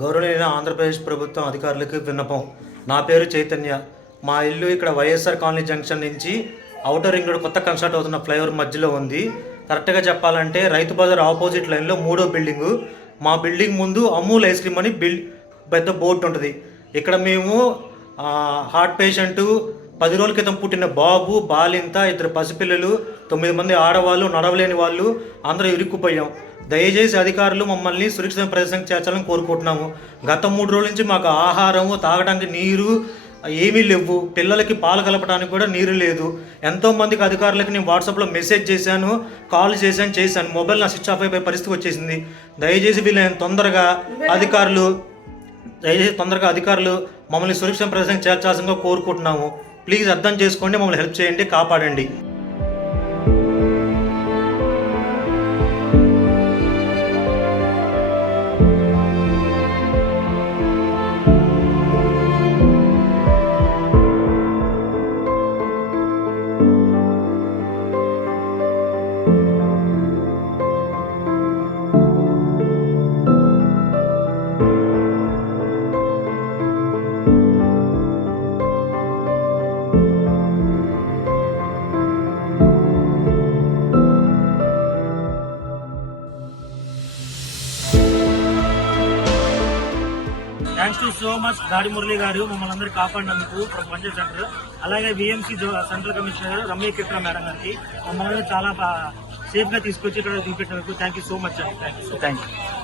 గౌరవనీయ ఆంధ్రప్రదేశ్ ప్రభుత్వం అధికారులకు విన్నపం. నా పేరు చైతన్య. మా ఇల్లు ఇక్కడ వైఎస్ఆర్ కాలనీ జంక్షన్ నుంచి ఔటర్ రింగ్ రోడ్ కొత్త కన్స్ట్రక్ట్ అవుతున్న ఫ్లైఓవర్ మధ్యలో ఉంది. కరెక్ట్గా చెప్పాలంటే రైతు బజార్ ఆపోజిట్ లైన్లో 3వ బిల్డింగు. మా బిల్డింగ్ ముందు అమూల్ ఐస్ క్రీమ్ అని పెద్ద బోర్డు ఉంటుంది. ఇక్కడ మేము హార్ట్ పేషెంటు, 10 రోజుల క్రితం పుట్టిన బాబు, బాలింత, 2 పసిపిల్లలు, 9 మంది ఆడవాళ్ళు, నడవలేని వాళ్ళు అందరూ ఇరుక్కుపోయాం. దయచేసి అధికారులు మమ్మల్ని సురక్షిత ప్రదేశానికి చేర్చాలని కోరుకుంటున్నాము. గత 3 రోజుల నుంచి మాకు ఆహారము, తాగడానికి నీరు ఏమీ లేవు. పిల్లలకి పాలు కలపడానికి కూడా నీరు లేదు. ఎంతోమందికి అధికారులకి నేను వాట్సాప్లో మెసేజ్ చేశాను, కాల్ చేశాను. మొబైల్ నా స్విచ్ ఆఫ్ అయిపోయే పరిస్థితి వచ్చేసింది. దయచేసి వీళ్ళని తొందరగా అధికారులు మమ్మల్ని సురక్షిత ప్రదేశానికి చేర్చాల్సిందిగా కోరుకుంటున్నాము. ప్లీజ్ అర్థం చేసుకోండి, మమ్మల్ని హెల్ప్ చేయండి, కాపాడండి. థ్యాంక్స్ టు సో మచ్ దాడి మురళి గారు మమ్మల్ని అందరూ కాపాడినందుకు ఫ్రమ్ పంచాయత్ సెంటర్. అలాగే VMC central commissioner Ramya Kitra madam గారికి మమ్మల్ని చాలా సేఫ్గా తీసుకొచ్చి ఇక్కడ చూపెట్టినందుకు థ్యాంక్ యూ సో మచ్ అండి. Thank you.